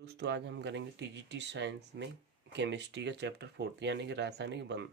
दोस्तों आज हम करेंगे टीजीटी साइंस में केमिस्ट्री का चैप्टर 4 यानी कि रासायनिक बंध।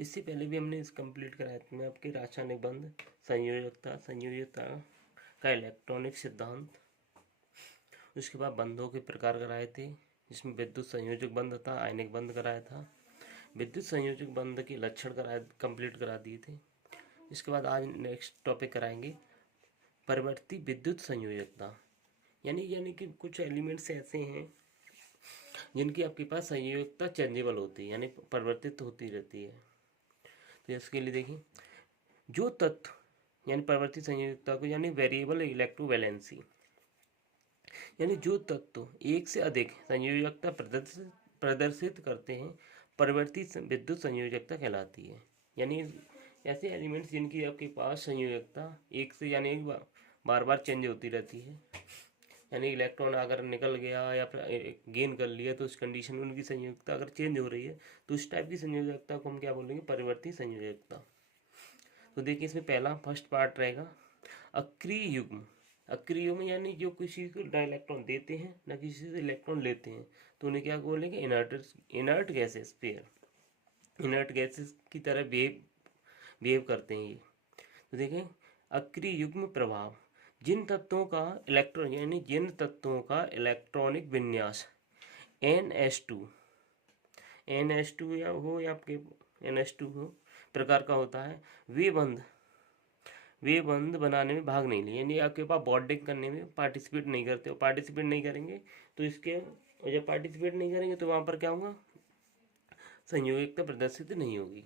इससे पहले भी हमने इस कंप्लीट कराया था आपके रासायनिक बंध, संयोजकता का इलेक्ट्रॉनिक सिद्धांत। उसके बाद बंधों के प्रकार कराए थे, जिसमें विद्युत संयोजक बंध था, आयनिक बंध कराया था। विद्युत संयोजक बंध के लक्षण कंप्लीट करा दिए थे। इसके बाद आज नेक्स्ट टॉपिक कराएंगे परिवर्ती विद्युत संयोजकता। यानी कि कुछ एलिमेंट्स ऐसे हैं जिनकी आपके पास संयोजकता चेंजेबल होती है, यानी परिवर्तित होती रहती है। तो इसके लिए देखिए, जो तत्व यानी परिवर्तित संयोजकता को यानी वेरिएबल इलेक्ट्रोवैलेंसी, यानी जो तत्व एक से अधिक संयोजकता प्रदर्शित करते हैं, परिवर्तित विद्युत संयोजकता कहलाती है। यानी ऐसे एलिमेंट्स जिनकी आपके पास संयोजकता एक से यानी बार बार चेंज होती रहती है, यानी इलेक्ट्रॉन अगर निकल गया या फिर गेन कर लिया तो उस कंडीशन में उनकी संयोजकता अगर चेंज हो रही है तो उस टाइप की संयोजकता को हम क्या बोलेंगे, परिवर्ती संयोजकता। तो देखिए इसमें पहला फर्स्ट पार्ट रहेगा अक्रिय युग्म। अक्रिय युग्म यानी जो किसी को इलेक्ट्रॉन देते हैं ना किसी से इलेक्ट्रॉन लेते हैं, तो उन्हें क्या बोलेंगे, inert gases pair, inert gases की तरह बिहेव करते हैं ये। तो देखें अक्रिय युग्म प्रभाव, जिन तत्वों का इलेक्ट्रॉनिक विन्यास NH2 या आपके NH2 हो प्रकार का होता है, वे बंध बनाने में भाग नहीं लिए, यानी आपके पास बॉन्डिंग करने में पार्टिसिपेट नहीं करते, पार्टिसिपेट नहीं करेंगे तो इसके, और जब पार्टिसिपेट नहीं करेंगे तो वहाँ पर क्या होगा, संयोजकता प्रदर्शित नहीं होगी।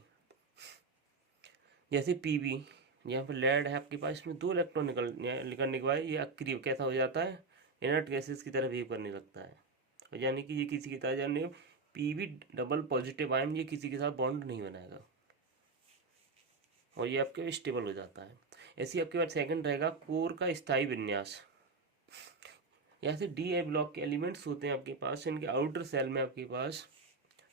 जैसे PB, यहाँ पर लेड है आपके पास, इसमें 2 इलेक्ट्रॉन निकलने के बाद ये अक्रिय कैसा हो जाता है, इनर्ट गैसेस की तरह बिहेव करने लगता है, और यानी कि ये किसी के साथ यानी PB डबल पॉजिटिव आयन ये किसी के साथ बॉन्ड नहीं बनाएगा और ये आपके स्टेबल हो जाता है। ऐसे आपके पास सेकंड रहेगा कोर का स्थायी विन्यास। यहाँ से D ब्लॉक के एलिमेंट्स होते हैं आपके पास, इनके आउटर सेल में आपके पास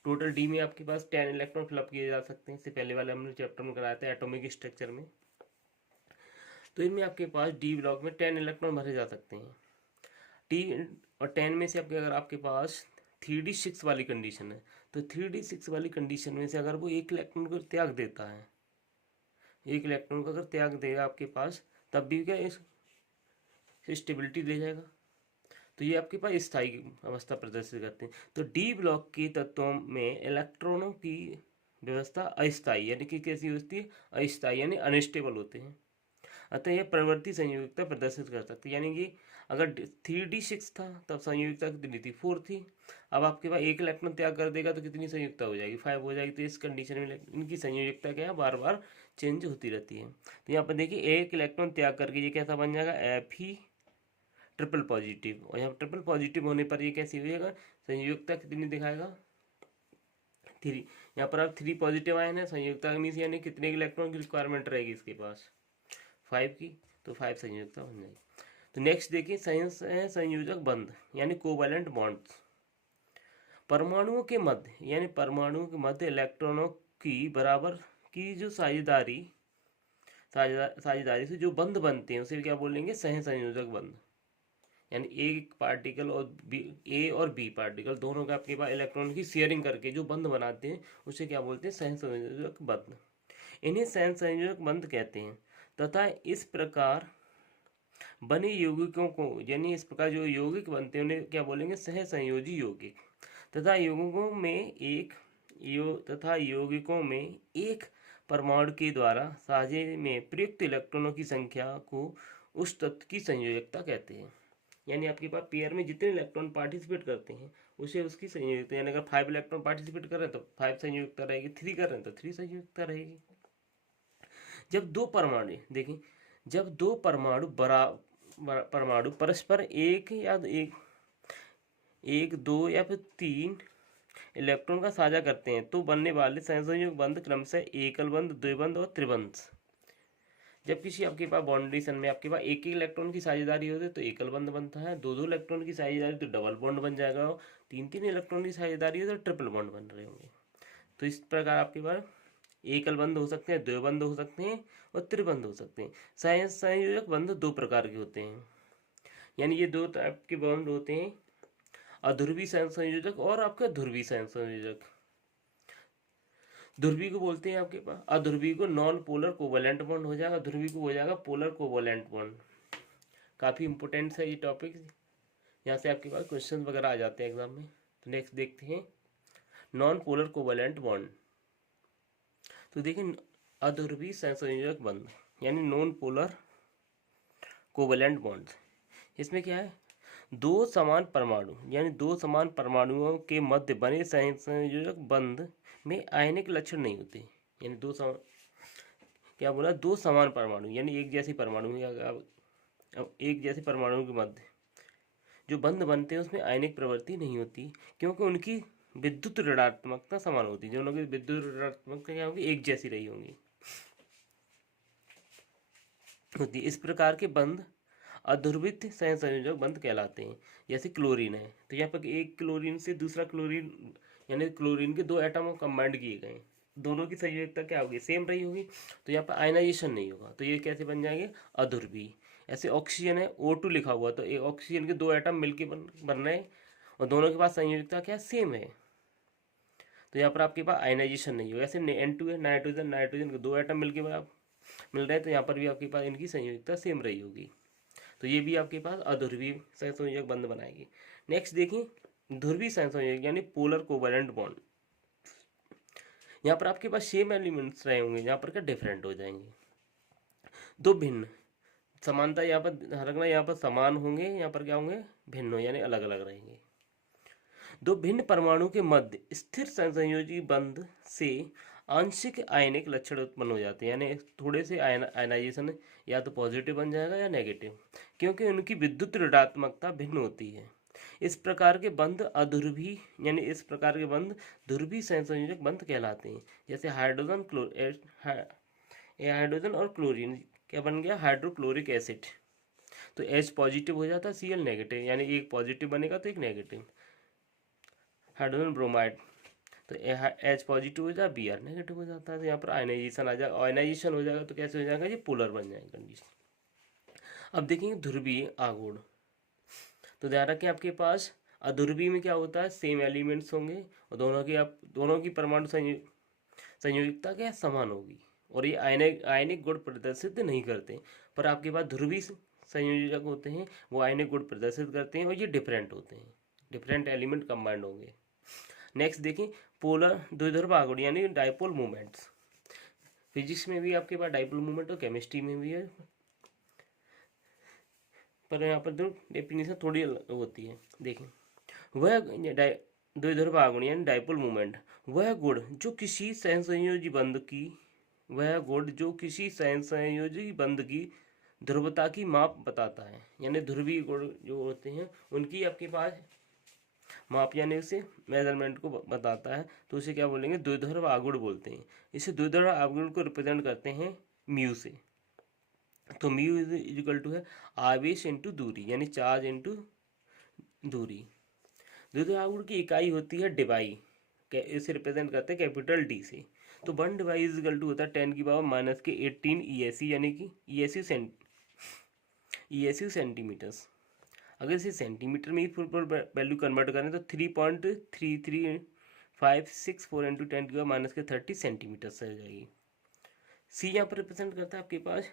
टोटल D में आपके पास 10 इलेक्ट्रॉन फिलअप किए जा सकते हैं। इससे पहले वाले हमने चैप्टर में कराया था एटॉमिक स्ट्रक्चर में। तो इनमें आपके पास D ब्लॉक में 10 इलेक्ट्रॉन भरे जा सकते हैं। T और 10 में से अगर आपके पास 3d6 वाली कंडीशन है, तो 3d6 वाली कंडीशन में से अगर वो एक इलेक्ट्रॉन को त्याग देता है, एक इलेक्ट्रॉन को अगर त्याग देगा आपके पास, तब भी क्या इस स्टेबिलिटी दे जाएगा। तो ये आपके पास स्थायी अवस्था प्रदर्शित करते हैं। तो D ब्लॉक के तत्वों में इलेक्ट्रॉनों की व्यवस्था अस्थायी, यानी कि कैसी होती है, अस्थायी यानी अनस्टेबल होते हैं। अतः यह प्रवृत्ति संयोजकता प्रदर्शित कर सकती है। यानी कि अगर 3d6 था तब संयोजकता कितनी थी, 4 थी। अब आपके पास एक इलेक्ट्रॉन त्याग कर देगा तो कितनी संयोजकता हो जाएगी, 5 हो जाएगी। तो इस कंडीशन में इनकी संयोजकता क्या है, बार बार चेंज होती रहती है। तो यहाँ पर देखिए एक इलेक्ट्रॉन त्याग करके ये कैसा बन जाएगा, Fe ट्रिपल पॉजिटिव, और यहाँ ट्रिपल पॉजिटिव होने पर ये कैसी हो जाएगा, संयोजकता कितनी दिखाएगा, 3। यहाँ पर अब 3 पॉजिटिव आयन है, संयोजकता मीन्स यानी कितने इलेक्ट्रॉन की रिक्वायरमेंट रहेगी इसके पास, 5 की, तो 5 संयोजकता बन जाएगी। तो नेक्स्ट देखिए साइंस है संयोजक बंध यानी कोवैलेंट बॉन्ड्स। परमाणुओं के मध्य इलेक्ट्रॉनों की बराबर की जो साझेदारी से जो बंध बनते हैं उसे क्या बोलेंगे, सह संयोजक बंध। यानी एक पार्टिकल और ए और बी पार्टिकल दोनों का आपके पास इलेक्ट्रॉन की शेयरिंग करके जो बंध बनाते हैं उसे क्या बोलते हैं, सहसंयोजक बंध। इन्हें सहसंयोजक बंध कहते हैं। तथा इस प्रकार बने यौगिकों को, यानी इस प्रकार जो यौगिक बनते हैं उन्हें क्या बोलेंगे, सहसंयोजी यौगिक। तथा यौगिकों में एक परमाणु के द्वारा साझे में प्रयुक्त इलेक्ट्रॉनों की संख्या को उस तत्व की संयोजकता कहते हैं। यानी आपके पास पेयर में जितने इलेक्ट्रॉन पार्टिसिपेट करते हैं उसे उसकी संयोजकता, यानी अगर 5 इलेक्ट्रॉन पार्टिसिपेट कर रहे हैं तो 5 संयोजकता रहेगी, 3 कर रहे हैं तो 3 संयोजकता रहेगी। जब दो परमाणु परस्पर एक दो या फिर 3 इलेक्ट्रॉन का साझा करते हैं तो बनने वाले सहसंयोजक बंध क्रमशः एकल बंध, द्विबंध और त्रिबंध। जब किसी आपके पास बाउंडेशन में आपके पास एक इलेक्ट्रॉन की साझेदारी होती है तो एकल बंध बनता है, 2 इलेक्ट्रॉन की साझेदारी तो डबल बॉन्ड बन जाएगा, 3 इलेक्ट्रॉन की साझेदारी है तो ट्रिपल बॉन्ड बन रहे होंगे। तो इस प्रकार आपके पास एकल बंध हो सकते हैं, द्विबंध हो सकते हैं और त्रिबंध हो सकते हैं। संयोजक बंध 2 प्रकार के होते हैं, यानी ये 2 टाइप के बॉन्ड होते हैं, अध्रुवी सहसंयोजक और आपका ध्रुवी सहसंयोजक। ध्रुवी को बोलते हैं आपके पास, अध्रुवी को नॉन पोलर कोवैलेंट बॉन्ड हो जाएगा, ध्रुवी को हो जाएगा पोलर कोवैलेंट बॉन्ड। काफ़ी इंपॉर्टेंट है ये टॉपिक, यहाँ से आपके पास क्वेश्चन वगैरह आ जाते हैं एग्जाम में। तो नेक्स्ट देखते हैं नॉन पोलर कोवैलेंट बॉन्ड। तो देखिए अध्रुवी सहसंयोजक बंध यानी नॉन पोलर कोवैलेंट बॉन्ड, इसमें क्या है, दो समान परमाणु यानी दो समान परमाणुओं के मध्य बने सहसंयोजक बंध में आयनिक लक्षण नहीं होते। यानी दो समान, क्या बोला, दो समान परमाणु यानी एक जैसी परमाणु या अब एक जैसे परमाणुओं के मध्य जो बंध बनते हैं उसमें आयनिक प्रवृत्ति नहीं होती, क्योंकि उनकी विद्युत ऋणात्मकता समान होती है। जो लोग विद्युत ऋणात्मकता क्या होगी, एक जैसी रही होंगी होती। इस प्रकार के बंध अध्रुवित सहसंयोजक बंध कहलाते हैं। जैसे क्लोरीन है, तो यहाँ पर एक क्लोरीन से दूसरा क्लोरीन यानी क्लोरीन के दो एटम कंबाइंड किए गए, दोनों की संयोजकता क्या होगी, सेम रही होगी, तो यहाँ पर आयनाइजेशन नहीं होगा, तो ये कैसे बन जाएंगे, अध्रुवी। ऐसे ऑक्सीजन है O2 लिखा हुआ, तो एक ऑक्सीजन के दो एटम मिलके बन रहे हैं और दोनों के पास संयोजकता क्या सेम है, तो यहाँ पर आपके पास आयनाइजेशन नहीं होगा। ऐसे N2 है, नाइट्रोजन नाइट्रोजन के दो एटम मिलके मिल रहे हैं, तो यहाँ पर भी आपके पास इनकी संयोजकता सेम रही होगी, तो ये भी आपके पास अध्रुवी सहसंयोजक बंध बनाएगी। नेक्स्ट देखिए ध्रुवी सहसंयोजक यानी पोलर कोवैलेंट बॉन्ड। यहाँ पर आपके पास सेम एलिमेंट्स रहे होंगे, यहाँ पर क्या डिफरेंट हो जाएंगे। दो भिन्न, समानता यहाँ पर ध्यान रखना, यहाँ पर समान होंगे, यहाँ पर क्या होंगे, भिन्न यानी अलग अलग रहेंगे। दो भिन्न परमाणु के मध्य स्थिर सहसंयोजी बंध से आंशिक आयनिक लक्षण उत्पन्न हो जाते हैं, यानी थोड़े से आयनाइजेशन या तो पॉजिटिव बन जाएगा या नेगेटिव, क्योंकि उनकी विद्युत ऋणात्मकता भिन्न होती है। इस प्रकार के बंध अध्रुवी यानी इस प्रकार के बंध ध्रुवी सहसंयोजक बंध कहलाते हैं। जैसे हाइड्रोजन और क्लोरीन क्या बन गया, हाइड्रोक्लोरिक एसिड, तो H पॉजिटिव हो जाता है, Cl नेगेटिव, यानी एक पॉजिटिव बनेगा तो एक नेगेटिव। हाइड्रोजन ब्रोमाइड, तो H पॉजिटिव हो जाए, Br नेगेटिव हो जाता है, तो यहाँ पर आयनाइजेशन आ जाएगा, आयनाइजेशन हो जाएगा तो कैसे हो जाएगा, ये पोलर बन जाएगा कंडीशन। अब देखेंगे ध्रुवीय आघूर्ण, तो ध्यान रखें आपके पास अध्रुवी में क्या होता है, सेम एलिमेंट्स होंगे और दोनों की परमाणु संयोजकता क्या समान होगी, और ये आयनिक गुण प्रदर्शित नहीं करते, पर आपके पास ध्रुवी संयोजक होते हैं वो आयनिक गुण प्रदर्शित करते हैं और ये डिफरेंट होते हैं, डिफरेंट एलिमेंट कंबाइंड होंगे। नेक्स्ट देखें पोलर द्विध्रुव आघूर्ण यानी डाइपोल मूवमेंट्स। फिजिक्स में भी आपके पास डाइपोल मूवमेंट और केमिस्ट्री में भी है, पर यहाँ पर डेफिनेशन थोड़ी अलग होती है। देखें वह द्विध्रुव आघूर्ण यानी डाइपोल मूवमेंट वह गुण जो किसी सहसंयोजी बंध की ध्रुवता की माप बताता है, यानी ध्रुवीय गुण जो होते हैं उनकी आपके पास माप यानी उसे मेजरमेंट को बताता है, तो उसे क्या बोलेंगे, द्विध्रुव आघूर्ण बोलते हैं। इसे द्विध्रुव आघूर्ण को रिप्रेजेंट करते हैं म्यू से, तो म्यू इज इक्वल टू है आवेश इंटू दूरी यानी चार्ज इंटू दूरी। द्विध्रुव आघूर्ण की इकाई होती है डिबाई, इसे रिप्रेजेंट करते हैं कैपिटल डी से, तो 1 डिबाई इज इक्वल टू होता है 10 की पावर माइनस के 18 ESC यानी कि ESU सेंटीमीटर्स। अगर इसे सेंटीमीटर में ही वैल्यू कन्वर्ट करें तो 3.33564 इंटू 10 की पावर माइनस के 30 सेंटीमीटर से हो जाएगी। सी यहाँ पर रिप्रेजेंट करता है आपके पास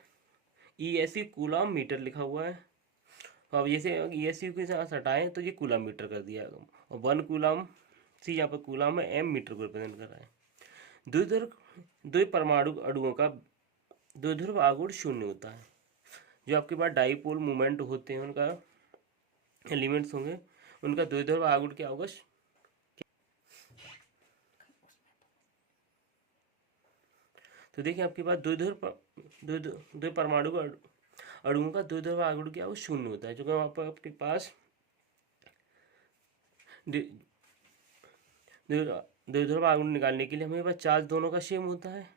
ESU कूलम मीटर लिखा हुआ है, अब जैसे ESU के साथ हटाएं तो ये कूलम मीटर कर दिया, और 1 कूलम, सी यहाँ पर कूलम है, M मीटर को रिप्रेजेंट कर रहा है। द्वि परमाणु अणुओं का द्विध्रुव आघूर्ण शून्य होता है। जो आपके पास डाइपोल मूवमेंट होते हैं उनका एलिमेंट्स होंगे, उनका द्विध्रुव आघूर्ण क्या होगा, तो देखिए आपके पास द्वि परमाणु अणुओं का द्विध्रुव आघूर्ण क्या हो, शून्य होता है। जो कि वहाँ पर आपके पास द्विध्रुव आघूर्ण निकालने के लिए हमें पास चार्ज दोनों का सेम होता है,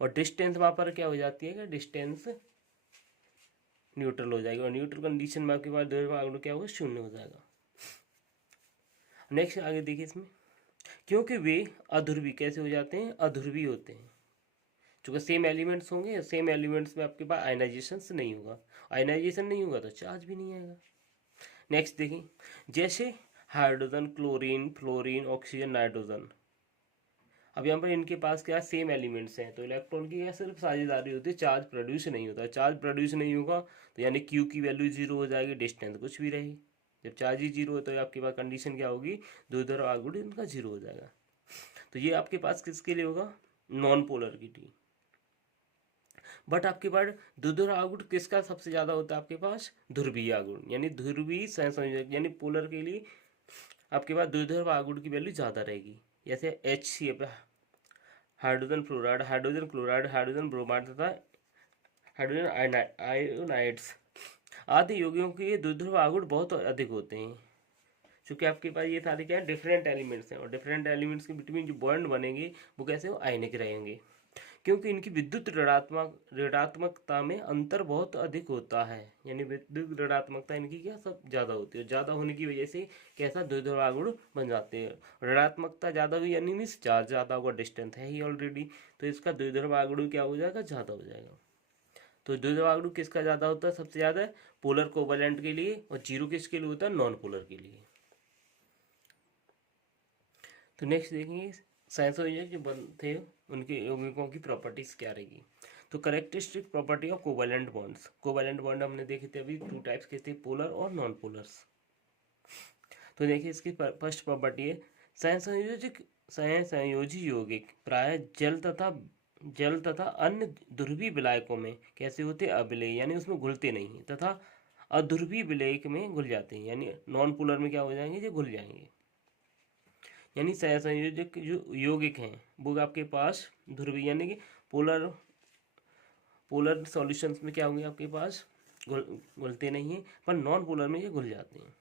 और डिस्टेंस वहाँ पर क्या हो जाती है, डिस्टेंस न्यूट्रल हो जाएगी, और न्यूट्रल कंडीशन में आपके पास द्विध्रुव आघूर्ण क्या होगा, शून्य हो जाएगा। नेक्स्ट आगे देखिए इसमें, क्योंकि वे अध्रुवी कैसे हो जाते हैं, अध्रुवी होते हैं, चूँकि सेम एलिमेंट्स होंगे, सेम एलिमेंट्स में आपके पास आयनाइजेशन नहीं होगा तो चार्ज भी नहीं आएगा। नेक्स्ट देखें, जैसे hydrogen, chlorine, fluorine, oxygen, nitrogen. अब यहाँ पर इनके पास क्या सेम एलिमेंट्स हैं, तो इलेक्ट्रॉन की क्या सिर्फ साझेदारी होती है, चार्ज प्रोड्यूस नहीं होता। चार्ज प्रोड्यूस नहीं होगा तो यानी क्यू की वैल्यू जीरो हो जाएगी, डिस्टेंस कुछ भी रही। जब चार्ज ही जीरो है तो आपके पास कंडीशन क्या होगी, दो तरफ आगुड़ इनका जीरो हो जाएगा। तो ये आपके पास किसके लिए होगा, नॉन पोलर की टी। बट आपके पास ध्रुव आगुड़ किसका सबसे ज्यादा होता है, आपके पास ध्रुवीय आगुड़, यानी ध्रुवीय सहसंयोजक यानी पोलर के लिए आपके पास ध्रुव आगुड़ की वैल्यू ज्यादा रहेगी। जैसे HCl hydrogen fluoride, hydrogen chloride, hydrogen bromide तथा हाइड्रोजन आयोनाइड्स आदि यौगिकों के ध्रुव आगुड़ बहुत अधिक होते हैं। क्योंकि आपके पास ये सारे क्या है, डिफरेंट एलिमेंट्स हैं, और डिफरेंट एलिमेंट्स के बिटवीन जो बॉन्ड बनेंगे वो कैसे हो, आयनिक रहेंगे। क्योंकि इनकी विद्युत ऋणात्मकता में अंतर बहुत अधिक होता है, यानी विद्युत ऋणात्मकता इनकी क्या सब ज़्यादा होती है। ज़्यादा होने की वजह से कैसा द्विध्रुवागुण बन जाते हैं। ऋणात्मकता ज़्यादा हुई यानी मीन्स चार्ज ज़्यादा होगा, डिस्टेंस है ही ऑलरेडी, तो इसका द्विध्रुवागुण क्या हो जाएगा, ज़्यादा हो जाएगा। तो द्विध्रुवागुण किसका ज़्यादा होता है, सबसे ज़्यादा पोलर कोवैलेंट के लिए, और जीरो किसके लिए होता है, नॉन पोलर के लिए। तो नेक्स्ट देखेंगे सहसंयोजक जो बनते हैं उनके यौगिकों की प्रॉपर्टीज क्या रहेगी। तो characteristic property of covalent bonds, covalent bond हमने देखे थे अभी, टू टाइप्स के थे, पोलर और नॉन पोलर्स। तो देखिए इसकी फर्स्ट प्रॉपर्टी है सहसंयोजी यौगिक प्राय जल तथा अन्य ध्रुवीय विलायकों में कैसे होते, अभिलेय यानी उसमें घुलते नहीं है, तथा अध्रुवीय विलायक में घुल जाते हैं, यानी नॉन पोलर में क्या हो जाएंगे, ये घुल जाएंगे। यानी सहसंयोजक जो यौगिक हैं वो आपके पास ध्रुवीय यानी कि पोलर सॉल्यूशंस में क्या होंगे, आपके पास घुलते नहीं हैं, पर नॉन पोलर में ये घुल जाते हैं।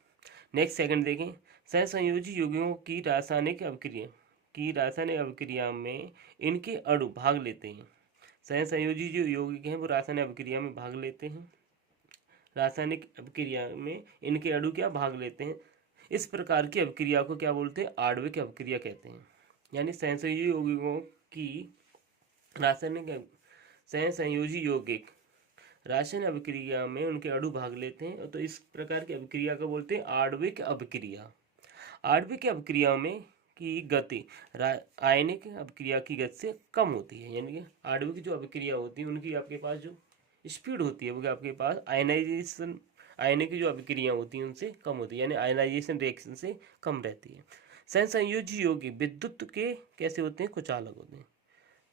नेक्स्ट सेकंड देखें, सहसंयोजी यौगिकों की रासायनिक अभिक्रिया में इनके अणु भाग लेते हैं। सहसंयोजी जो यौगिक हैं वो रासायनिक अभिक्रिया में भाग लेते हैं, रासायनिक अभिक्रिया में इनके अणु क्या भाग लेते हैं। इस प्रकार की अभिक्रिया को क्या बोलते हैं, आणविक अभिक्रिया कहते हैं। यानी सहसंयोजी यौगिकों की सहसंयोजी यौगिक रासायनिक अभिक्रिया में उनके अणु भाग लेते हैं, तो इस प्रकार की अभिक्रिया को बोलते हैं आणविक अभिक्रिया। आणविक अभिक्रिया में की गति आयनिक अभिक्रिया की गति से कम होती है, यानी कि आणविक जो अभिक्रिया होती है उनकी आपके पास जो स्पीड होती है वो आपके पास आयनिक जो अभिक्रिया होती हैं उनसे कम होती है, यानी आयनाइजेशन रिएक्शन से कम रहती है। सहसंयोजी यौगिक विद्युत के कैसे होते हैं, कुचालक होते हैं।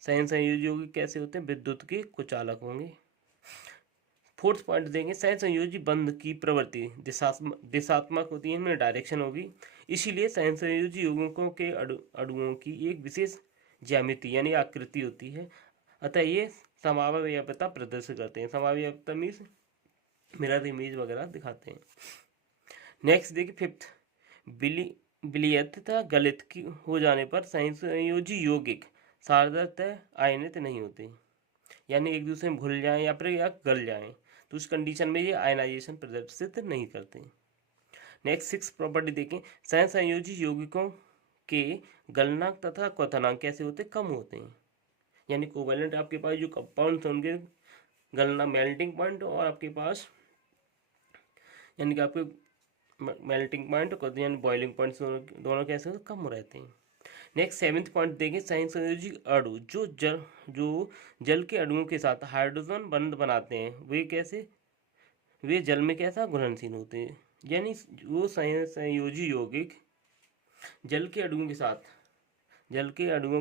सहसंयोजी यौगिक कैसे होते हैं, विद्युत के कुचालक होंगे। फोर्थ पॉइंट देंगे, सहसंयोजी बंध की प्रवृत्ति दिशात्मक होती है, इनमें डायरेक्शन होगी, इसीलिए सहसंयोजी यौगिकों के अणुओं की एक विशेष ज्यामिति यानी आकृति होती है, अतः ये समावयवता प्रदर्शित करते हैं। समावयवता मीन्स मिरर इमेज वगैरह दिखाते हैं। नेक्स्ट देखिए फिफ्थ, विलयित तथा गलित की हो जाने पर सहसंयोजी यौगिक सार्वधातुक आयनित नहीं होते, यानी एक दूसरे में घुल जाएं या फिर या गल जाएं, तो उस कंडीशन में ये आयनाइजेशन प्रदर्शित नहीं करते। नेक्स्ट सिक्स प्रॉपर्टी देखें, सहसंयोजी यौगिकों के गलनांक तथा क्वथनांक कैसे होते, कम होते हैं। यानी कोवैलेंट आपके पास जो कंपाउंड हैं उनके गलना मेल्टिंग पॉइंट और आपके पास यानी कि आपके मेल्टिंग पॉइंट यानी बॉइलिंग पॉइंट दोनों कैसे होते, कम रहते हैं। नेक्स्ट सेवेंथ पॉइंट देखें, सहसंयोजी अणु जो जल के अणुओं के साथ हाइड्रोजन बंध बनाते हैं वे कैसे, वे जल में कैसा घुलनशील होते हैं। यानी वो सहसंयोजी यौगिक जल के अणुओं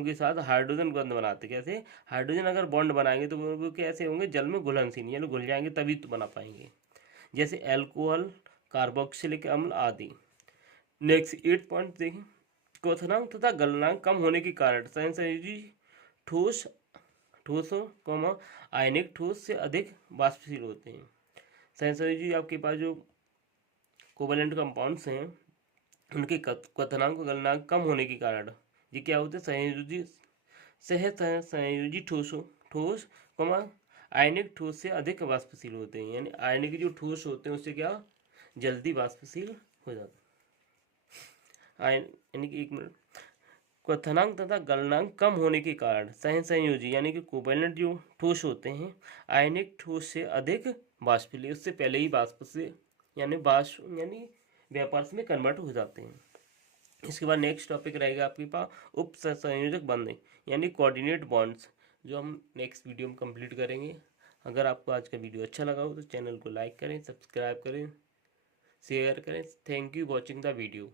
के साथ हाइड्रोजन बंध बनाते, कैसे, हाइड्रोजन अगर बॉन्ड बनाएंगे तो वो कैसे होंगे, जल में घुलनशील यानी घुल जाएंगे तभी तो बना पाएंगे, जैसे अल्कोहल, कार्बोक्सिलिक अम्ल आदि। नेक्स्ट एट पॉइंट देखें, क्वथनांक तथा गलनांक कम होने के कारण सहसंयोजी ठोसों आयनिक ठोस से अधिक वाष्पशील होते हैं। सहसंयोजी आपके पास जो कोवैलेंट कंपाउंड्स हैं उनके क्वथनांक गलनांक कम होने के कारण ये क्या होते हैं, सहसंयोजी ठोस आयनिक ठोस से अधिक वाष्पशील होते हैं, यानी आयनिक जो ठोस होते हैं उससे क्या जल्दी वाष्पशील हो जाते हैं। यानी कि एक मिनट, क्वथनांक तथा गलनांक कम होने के कारण सहसंयोजी यानी कि कोवैलेंट जो ठोस होते हैं आयनिक ठोस से अधिक वाष्पशील, उससे पहले ही वाष्प से यानी व्यापार में कन्वर्ट हो जाते हैं। इसके बाद नेक्स्ट टॉपिक रहेगा आपके पास उप संयोजक बंधन यानी कोऑर्डिनेट बॉन्ड्स, जो हम नेक्स्ट वीडियो में कंप्लीट करेंगे। अगर आपको आज का वीडियो अच्छा लगा हो तो चैनल को लाइक करें, सब्सक्राइब करें, शेयर करें। Thank you watching the video.